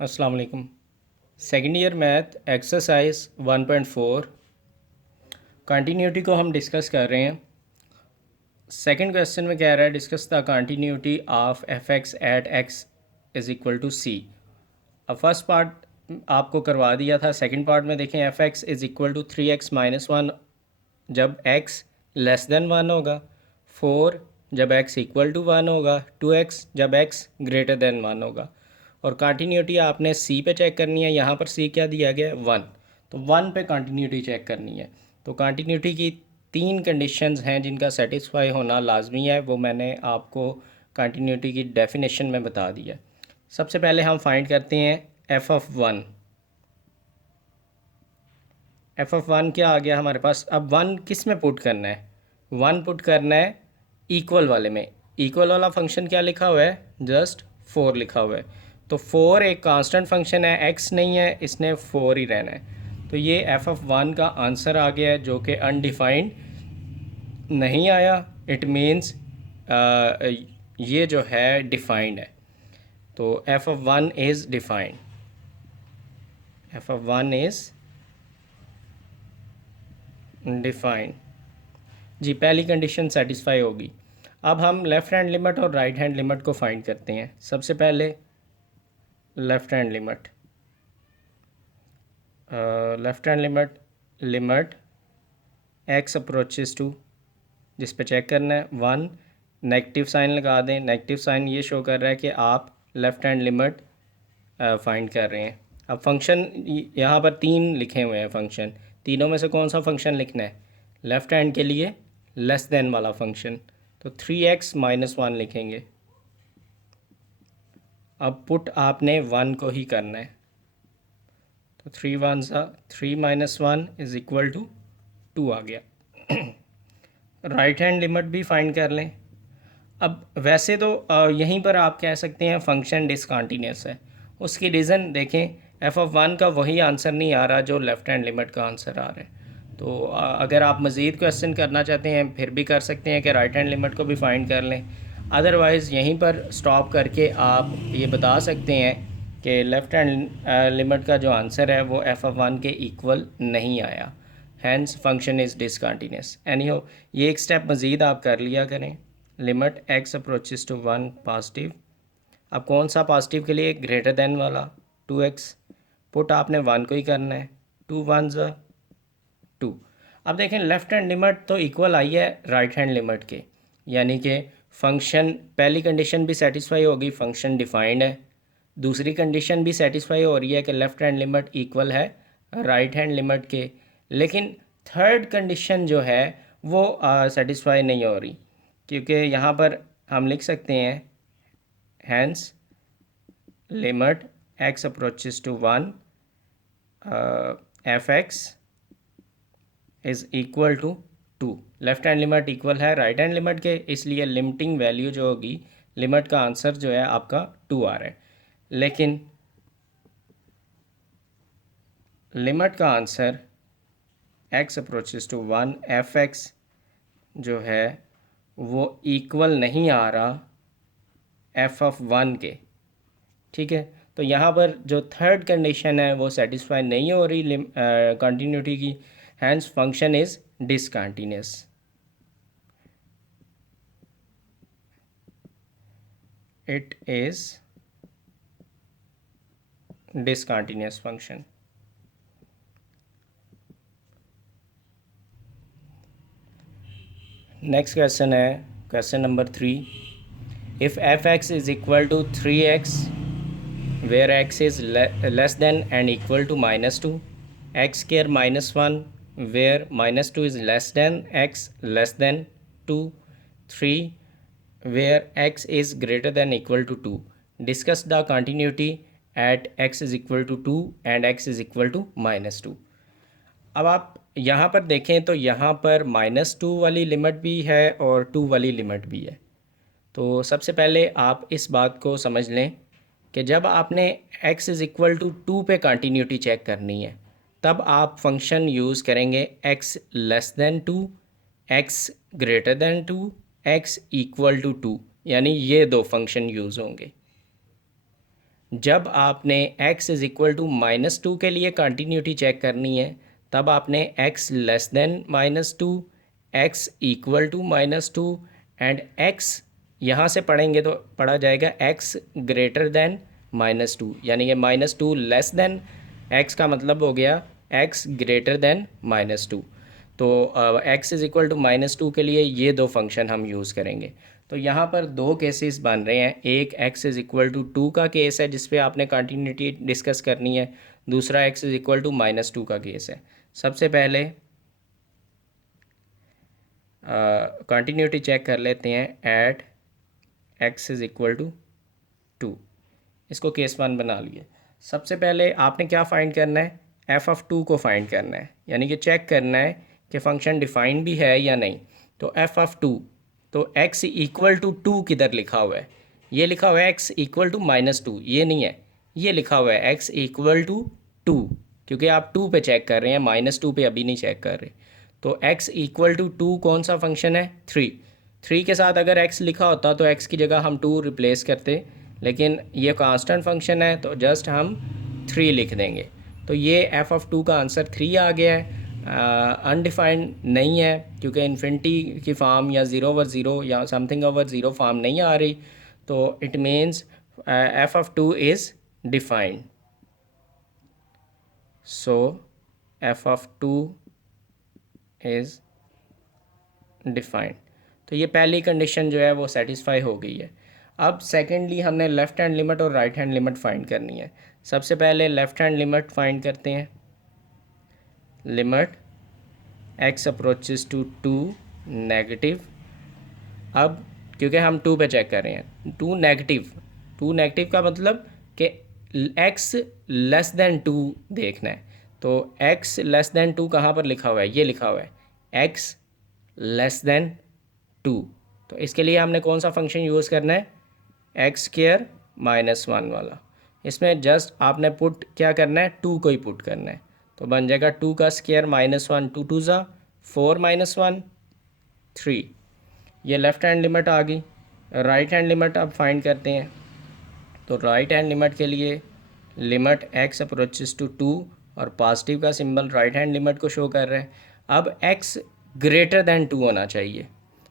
अस्सलाम वालेकुम। Second year math exercise 1.4 continuity को हम डिस्कस कर रहे हैं। सेकंड क्वेश्चन में कह रहा है discuss the continuity of f x at x is equal to c. अब फर्स्ट पार्ट आपको करवा दिया था। सेकंड पार्ट में देखें f x is equal to 3x-1 जब x लेस देन 1 होगा, 4 जब x इक्वल टू 1 होगा, 2x जब x ग्रेटर देन 1 होगा। और कंटिन्यूटी आपने c पे चेक करनी है। यहाँ पर c क्या दिया गया है 1, तो 1 पे कंटिन्यूटी चेक करनी है। तो कंटिन्यूटी की 3 कंडीशंस हैं जिनका सेटिस्फाई होना लाजमी है, वो मैंने आपको कंटिन्यूटी की डेफिनेशन में बता दिया। सबसे पहले हम फाइंड करते हैं एफ ऑफ 1। एफ ऑफ 1 क्या आ गया हमारे पास। अब 1 किस में पुट करना है, 1 पुट करना है इक्वल वाले में। इक्वल वाला फंक्शन क्या लिखा हुआ है, जस्ट 4 लिखा हुआ है। तो 4 एक कांस्टेंट फंक्शन है, x नहीं है, इसने 4 ही रहना है। तो ये एफ ऑफ 1 का आंसर आ गया है जो कि अनडिफाइंड नहीं आया। इट मीन्स ये जो है डिफाइंड है। तो f of 1 is defined. F of 1 is defined. जी, पहली कंडीशन सेटिस्फाई होगी। अब हम लेफ़्ट हैंड लिमिट और राइट हैंड लिमिट को फाइंड करते हैं। सबसे पहले left hand limit. Left hand limit, limit x approaches to, जिस पे चेक करना है 1, नेगेटिव साइन लगा दें। नेगेटिव साइन ये शो कर रहा है कि आप लेफ़्ट हैंड लिमिट फाइंड कर रहे हैं। अब फंक्शन यहाँ पर 3 लिखे हुए हैं फंक्शन, तीनों में से कौन सा फंक्शन लिखना है, लेफ़्ट हैंड के लिए लेस देन वाला फंक्शन। तो 3x-1 लिखेंगे। अब पुट आपने 1 को ही करना है। तो 3 1 3-1 इज़ इक्वल टू 2 आ गया। राइट हैंड लिमिट भी फाइंड कर लें। अब वैसे तो यहीं पर आप कह सकते हैं फंक्शन डिसकंटीन्यूअस है। उसकी रीज़न देखें, एफ ऑफ 1 का वही आंसर नहीं आ रहा जो लेफ़्ट हैंड लिमिट का आंसर आ रहा है। तो अगर आप मज़ीद क्वेश्चन करना चाहते हैं फिर भी कर सकते हैं कि राइट हैंड लिमिट को भी फाइंड कर लें। अदरवाइज़ यहीं पर स्टॉप करके आप ये बता सकते हैं कि लेफ़्ट हैंड लिमिट का जो आंसर है वो एफ ऑफ 1 के इक्वल नहीं आया, hence function is discontinuous. Anyhow ये एक स्टेप मज़ीद आप कर लिया करें। Limit x approaches to 1 positive. अब कौन सा पॉजिटिव के लिए, ग्रेटर देन वाला 2x। पुट आपने 1 को ही करना है, 2 1 2। अब देखें लेफ़्ट हैंड लिमिट तो इक्वल आई है राइट हैंड लिमिट के, यानी कि फंक्शन पहली कंडीशन भी सेटिस्फाई होगी, फंक्शन डिफाइंड है। दूसरी कंडीशन भी सेटिस्फाई हो रही है कि लेफ़्ट हैंड लिमिट इक्वल है राइट हैंड लिमिट के। लेकिन थर्ड कंडीशन जो है वो सेटिस्फाई नहीं हो रही, क्योंकि यहाँ पर हम लिख सकते हैं hence limit x approaches to 1 f x is equal to 2। Left hand limit equal है राइट हैंड लिमिट के, इसलिए लिमिटिंग वैल्यू जो होगी, लिमिट का आंसर जो है आपका 2 आ रहा है। लेकिन लिमिट का answer x approaches to 1 f x जो है वो इक्वल नहीं आ रहा एफ ऑफ 1 के। ठीक है, तो यहाँ पर जो थर्ड कंडीशन है वो सेटिस्फाई नहीं हो रही कंटिन्यूटी की, hence function is discontinuous. It is discontinuous function. Next question है question number 3। If f x is equal to 3x where x is less than and equal to -2, x square -1 where -2 is less than x less than 2, 3 where x is greater than equal to 2. Discuss the continuity at x is equal to 2 and x is equal to -2. अब आप यहाँ पर देखें तो यहाँ पर -2 वाली limit भी है और 2 वाली लिमिट भी है। तो सबसे पहले आप इस बात को समझ लें कि जब आपने x इज़ इक्वल टू 2 पे कंटिन्यूटी चेक करनी है, तब आप फंक्शन यूज़ करेंगे x less than 2, x greater than 2, x equal to 2, यानी ये दो फंक्शन यूज़ होंगे। जब आपने x इज़ इक्वल टू -2 के लिए कंटिन्यूटी चेक करनी है, तब आपने x less than -2, x equal to -2 and x यहाँ से पढ़ेंगे तो पढ़ा जाएगा x ग्रेटर देन -2, यानी कि -2 लेस देन x का मतलब हो गया x ग्रेटर देन -2। तो x इज़ इक्वल टू -2 के लिए ये दो फंक्शन हम यूज़ करेंगे। तो यहाँ पर दो केसेस बन रहे हैं, एक x इज़ इक्वल टू 2 का केस है जिस पे आपने कंटिन्यूटी डिस्कस करनी है, दूसरा x इज़ इक्वल टू -2 का केस है। सबसे पहले कंटिन्यूटी चेक कर लेते हैं at x is equal to 2। इसको केस 1 बना लिए। सबसे पहले आपने क्या फाइंड करना है, f(2) को फाइंड करना है, यानी कि चेक करना है कि फंक्शन डिफाइंड भी है या नहीं। तो f(2), तो x इक्वल टू 2 किधर लिखा हुआ है, ये लिखा हुआ है x इक्वल टू -2, ये नहीं है, ये लिखा हुआ है x इक्वल टू 2, क्योंकि आप 2 पे चेक कर रहे हैं, -2 पे अभी नहीं चेक कर रहे। तो x इक्वल टू 2 कौन सा फंक्शन है, 3 के साथ अगर x लिखा होता तो x की जगह हम 2 रिप्लेस करते, लेकिन ये कांस्टेंट फंक्शन है तो जस्ट हम 3 लिख देंगे। तो ये f(2) का आंसर 3 आ गया है। अनडिफाइंड नहीं है क्योंकि इन्फिनिटी की फॉर्म या 0/0 या समथिंग ओवर 0 फॉर्म नहीं आ रही, तो it means f(2) is defined. So f(2) is defined. तो ये पहली कंडीशन जो है वो सेटिस्फाई हो गई है। अब सेकेंडली हमने लेफ़्ट हैंड लिमिट और राइट हैंड लिमिट फाइंड करनी है। सबसे पहले लेफ़्ट हैंड लिमिट फाइंड करते हैं। Limit x approaches to 2 negative. अब क्योंकि हम 2 पे चेक कर रहे हैं, 2 नेगेटिव का मतलब कि x लेस देन 2 देखना है। तो x लेस देन 2 कहाँ पर लिखा हुआ है, ये लिखा हुआ है x लेस देन 2। तो इसके लिए हमने कौन सा फंक्शन यूज़ करना है, x² -1 वाला। इसमें जस्ट आपने पुट क्या करना है, 2 को ही पुट करना है। तो बन जाएगा 2 का स्क्वायर -1, 2 2 ज़ा 4 -1 3। ये लेफ़्ट हैंड लिमिट आ गई। राइट हैंड लिमिट अब फाइंड करते हैं। तो राइट हैंड लिमिट के लिए लिमिट x अप्रोचेस टू 2 और पॉजिटिव का सिंबल राइट हैंड लिमिट को शो कर रहा है। अब x ग्रेटर दैन 2 होना चाहिए,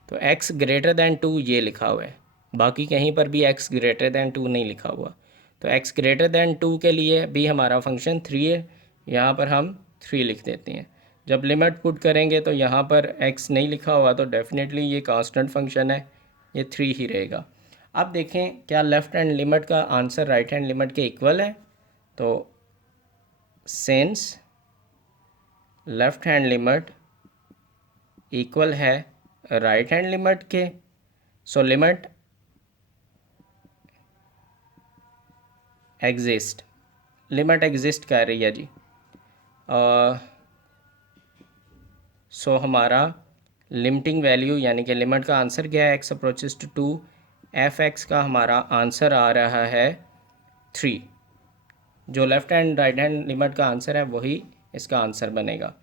तो x ग्रेटर दैन 2 ये लिखा हुआ है, बाकी कहीं पर भी x ग्रेटर दैन 2 नहीं लिखा हुआ। तो x ग्रेटर दैन 2 के लिए भी हमारा फंक्शन 3 है, यहाँ पर हम 3 लिख देते हैं। जब लिमिट पुट करेंगे तो यहाँ पर x नहीं लिखा हुआ, तो डेफिनेटली ये कांस्टेंट फंक्शन है, ये 3 ही रहेगा। अब देखें क्या लेफ़्ट हैंड लिमिट का आंसर राइट हैंड लिमिट के इक्वल है। तो since left hand limit equal है राइट हैंड लिमिट के, सो लिमिट एग्जिस्ट कर रही है जी। सो हमारा लिमिटिंग वैल्यू यानी कि लिमिट का आंसर क्या है, x अप्रोचेस टू 2, f(x) का हमारा आंसर आ रहा है 3। जो left hand right hand limit का आंसर है वही इसका आंसर बनेगा।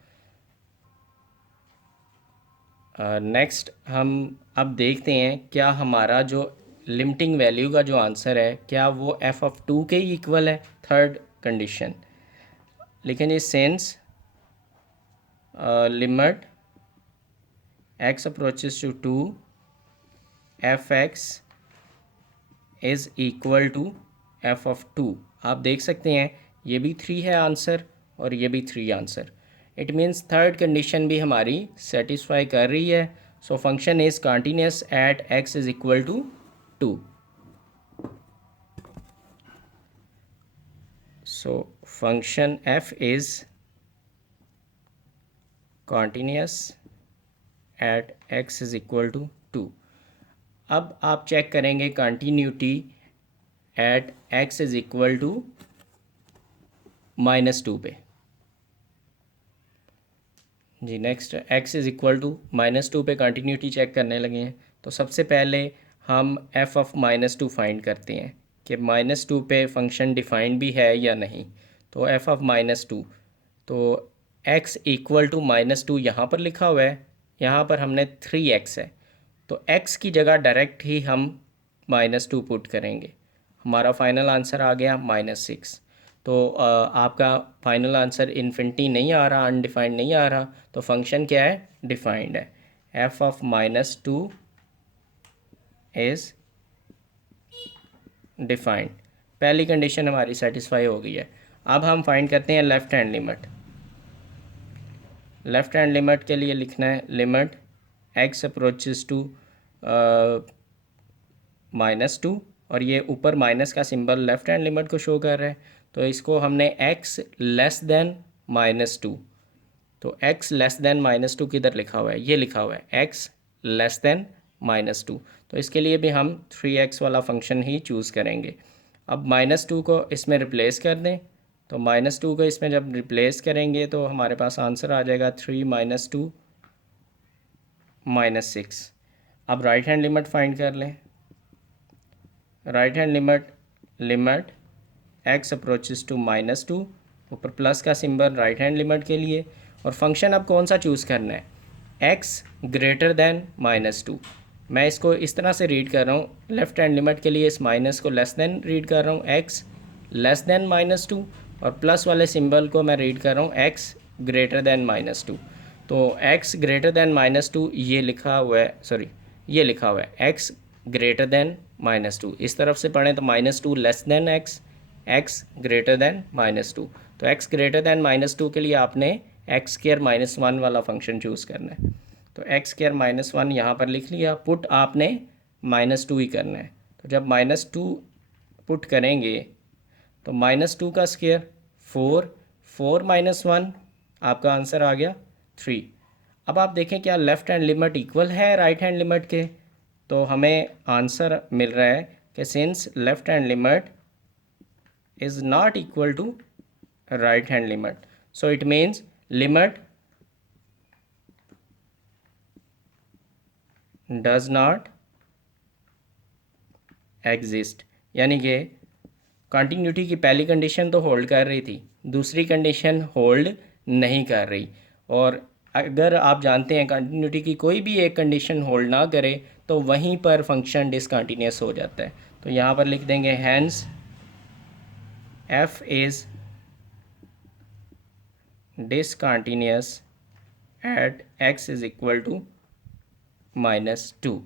नेक्स्ट हम अब देखते हैं क्या हमारा जो लिमिटिंग वैल्यू का जो आंसर है क्या वो f(2) के ही इक्वल है, थर्ड कंडीशन। लेकिन इस sense limit x approaches to 2 f(x) is equal to f(2). आप देख सकते हैं ये भी 3 है आंसर और ये भी 3 answer. It means third condition भी हमारी सेटिस्फाई कर रही है। So function is continuous at x is equal to 2। So function f is continuous at x is equal to 2। अब आप चेक करेंगे continuity at x is equal to -2 पे जी। Next x is equal to -2 पे continuity check करने लगे हैं। तो सबसे पहले हम f(-2) फाइंड करते हैं कि -2 पे फंक्शन डिफाइंड भी है या नहीं। तो f(-2), तो x इक्वल टू -2 यहाँ पर लिखा हुआ है, यहाँ पर हमने 3x है, तो x की जगह डायरेक्ट ही हम -2 पुट करेंगे। हमारा फाइनल आंसर आ गया -6। तो आपका फाइनल आंसर इन्फिनिटी नहीं आ रहा, अनडिफाइंड नहीं आ रहा, तो फंक्शन क्या है, डिफाइंड है। F of -2 is defined. पहली कंडीशन हमारी सेटिस्फाई हो गई है। अब हम फाइंड करते हैं left hand limit. Left hand limit के लिए लिखना है लिमिट x अप्रोचेस टू -2, और ये ऊपर माइनस का सिंबल लेफ़्ट हैंड लिमिट को शो कर रहा है, तो इसको हमने x लेस देन -2, तो x लेस देन -2 किधर लिखा हुआ है, ये लिखा हुआ है x लेस देन -2, तो इसके लिए भी हम 3x वाला फंक्शन ही चूज़ करेंगे। अब -2 को इसमें रिप्लेस कर दें, तो -2 को इसमें जब रिप्लेस करेंगे तो हमारे पास आंसर आ जाएगा 3 - 2 -6। अब राइट हैंड लिमिट फाइंड कर लें। Right hand limit x approaches to -2, ऊपर प्लस का सिंबल राइट हैंड लिमिट के लिए, और फंक्शन अब कौन सा चूज़ करना है, x ग्रेटर देन -2। मैं इसको इस तरह से रीड कर रहा हूँ, लेफ़्ट हैंड लिमिट के लिए इस माइनस को लेस देन रीड कर रहा हूँ, x लेस देन -2, और प्लस वाले सिंबल को मैं रीड कर रहा हूँ x ग्रेटर देन -2। तो x ग्रेटर देन -2 ये लिखा हुआ है, सॉरी ये लिखा हुआ है x ग्रेटर देन -2, इस तरफ से पढ़ें तो -2 less than x greater than -2। तो x ग्रेटर देन -2 के लिए आपने x² - 1 वाला फंक्शन चूज़ करना है। तो x² - 1 यहाँ पर लिख लिया, पुट आपने -2 ही करना है। तो जब -2 पुट करेंगे तो -2 का स्क्वायर 4, 4 - 1, आपका आंसर आ गया 3। अब आप देखें क्या लेफ़्ट हैंड लिमिट इक्वल है राइट हैंड लिमिट के, तो हमें आंसर मिल रहा है कि since left hand limit is not equal to right hand limit, so it means limit does not exist. यानी कि कंटिन्यूटी की पहली कंडीशन तो होल्ड कर रही थी, दूसरी कंडीशन होल्ड नहीं कर रही, और अगर आप जानते हैं कंटिन्यूटी की कोई भी एक कंडीशन होल्ड ना करे तो वहीं पर फंक्शन डिसकंटिन्यूस हो जाता है। तो यहाँ पर लिख देंगे hence f is discontinuous at x is equal to -2।